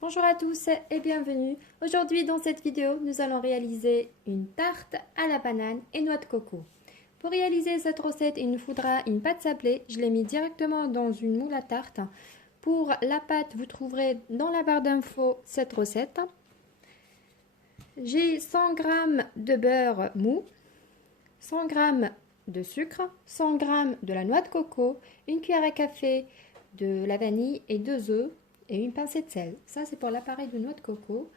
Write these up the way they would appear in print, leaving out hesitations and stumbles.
Bonjour à tous et bienvenue. Aujourd'hui dans cette vidéo, nous allons réaliser une tarte à la banane et noix de coco. Pour réaliser cette recette, il nous faudra une pâte sablée. Je l'ai mis directement dans une moule à tarte. Pour la pâte, vous trouverez dans la barre d'infos cette recette. J'ai 100 g de beurre mou, 100 g de sucre, 100 g de la noix de coco, une cuillère à café de la vanille et 2 œufs et une pincée de sel. Ça, c'est pour l'appareil de noix de coco.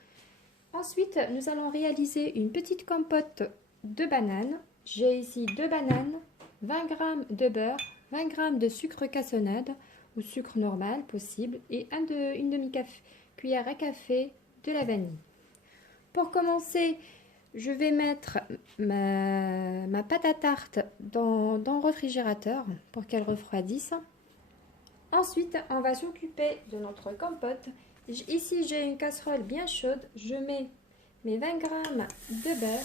Ensuite, nous allons réaliser une petite compote de bananes. J'ai ici 2 bananes, 20 g de beurre, 20 g de sucre cassonade ou sucre normal possible et une demi-cuillère à café de la vanille. Pour commencer, je vais mettre ma pâte à tarte dans le réfrigérateur pour qu'elle refroidisse. Ensuite, on va s'occuper de notre compote. Ici, j'ai une casserole bien chaude. Je mets mes 20 g de beurre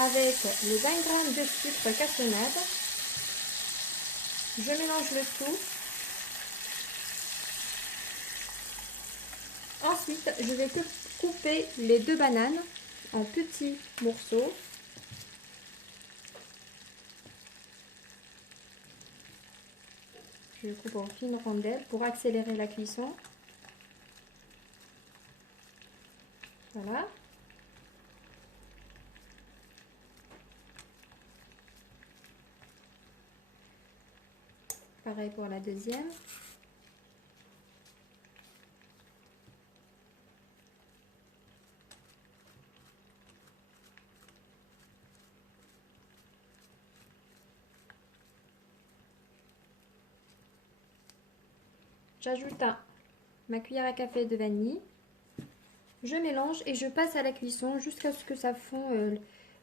avec les 20 g de sucre cassonade. Je mélange le tout. Ensuite, je vais couper les 2 bananes en petits morceaux. Je coupe en fines rondelles pour accélérer la cuisson. Voilà. Pareil pour la deuxième. J'ajoute ma cuillère à café de vanille. Je mélange et je passe à la cuisson jusqu'à ce que ça fond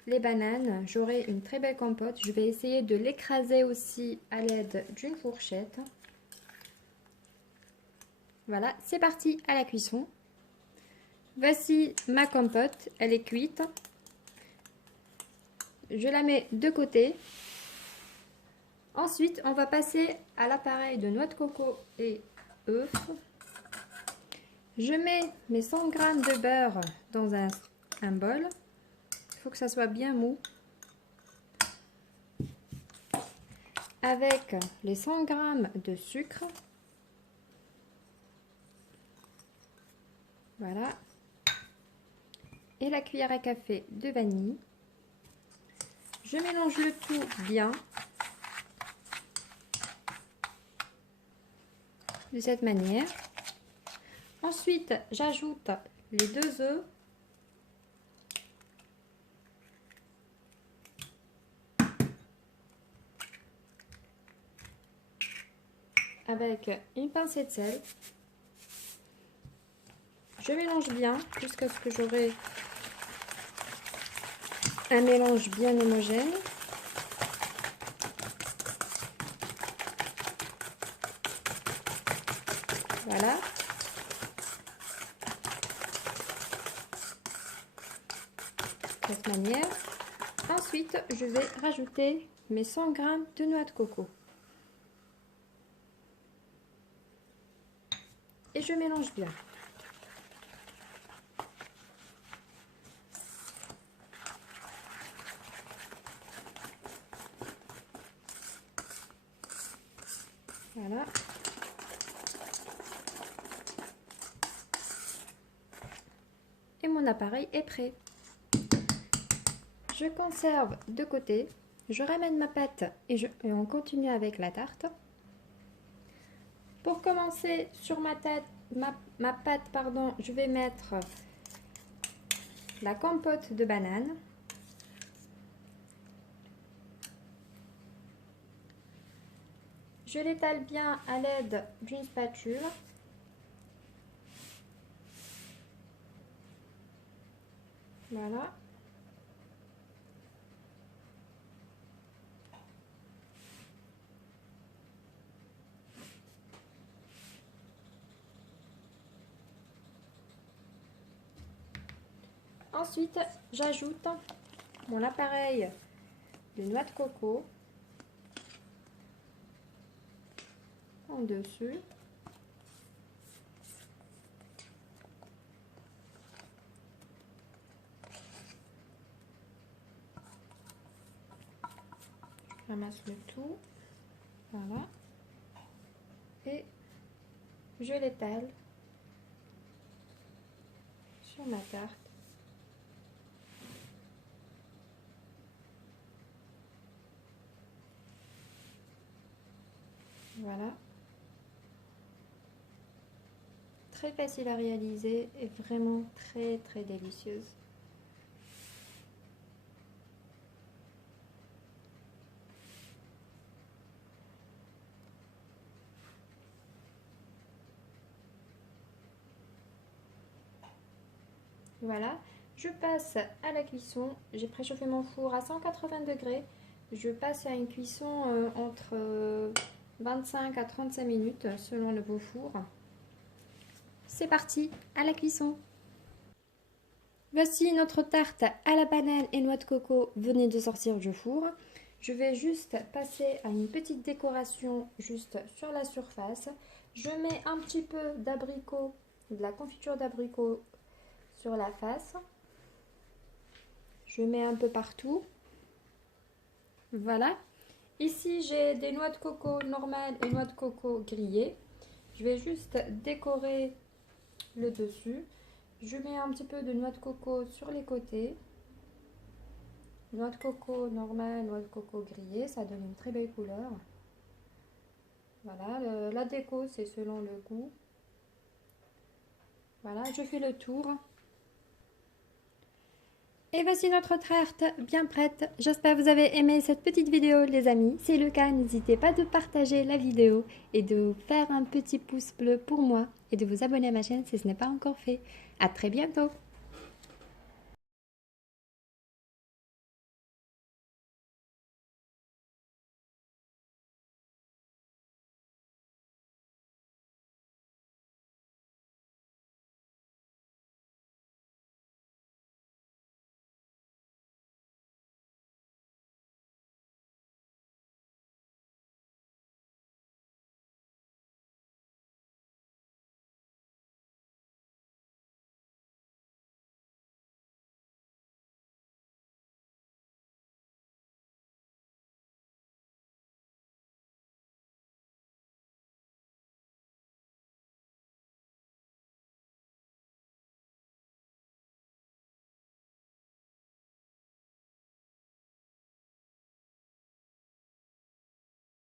les bananes. J'aurai une très belle compote. Je vais essayer de l'écraser aussi à l'aide d'une fourchette. Voilà, c'est parti à la cuisson. Voici ma compote, elle est cuite. Je la mets de côté. Ensuite, on va passer à l'appareil de noix de coco et œufs. Je mets mes 100 g de beurre dans un bol. Il faut que ça soit bien mou. Avec les 100 g de sucre. Voilà. Et la cuillère à café de vanille. Je mélange le tout bien. De cette manière. Ensuite, j'ajoute les 2 œufs. Avec une pincée de sel. Je mélange bien jusqu'à ce que j'aurai un mélange bien homogène. Voilà. De cette manière. Ensuite, je vais rajouter mes 100 g de noix de coco. Et je mélange bien. Voilà. Et mon appareil est prêt. Je conserve de côté. Je ramène ma pâte et on continue avec la tarte. Pour commencer, sur ma pâte, je vais mettre la compote de banane. Je l'étale bien à l'aide d'une spatule. Voilà. Ensuite, j'ajoute mon appareil de noix de coco en dessus. ramasse le tout. Voilà. Et je l'étale sur ma tarte. Voilà. Très facile à réaliser et vraiment très très délicieuse. Voilà, je passe à la cuisson. J'ai préchauffé mon four à 180 degrés. Je passe à une cuisson entre 25 à 35 minutes selon le beau four. C'est parti, à la cuisson. Voici notre tarte à la banane et noix de coco venait de sortir du four. Je vais juste passer à une petite décoration juste sur la surface. Je mets un petit peu d'abricot, de la confiture d'abricot sur la face. Je mets un peu partout. Voilà. Ici, j'ai des noix de coco normales et noix de coco grillées. Je vais juste décorer le dessus. Je mets un petit peu de noix de coco sur les côtés. Noix de coco normale, noix de coco grillée, ça donne une très belle couleur. Voilà, la déco, c'est selon le goût. Voilà, je fais le tour. Et voici notre tarte bien prête. J'espère que vous avez aimé cette petite vidéo les amis. Si c'est le cas, n'hésitez pas de partager la vidéo et de faire un petit pouce bleu pour moi et de vous abonner à ma chaîne si ce n'est pas encore fait. À très bientôt.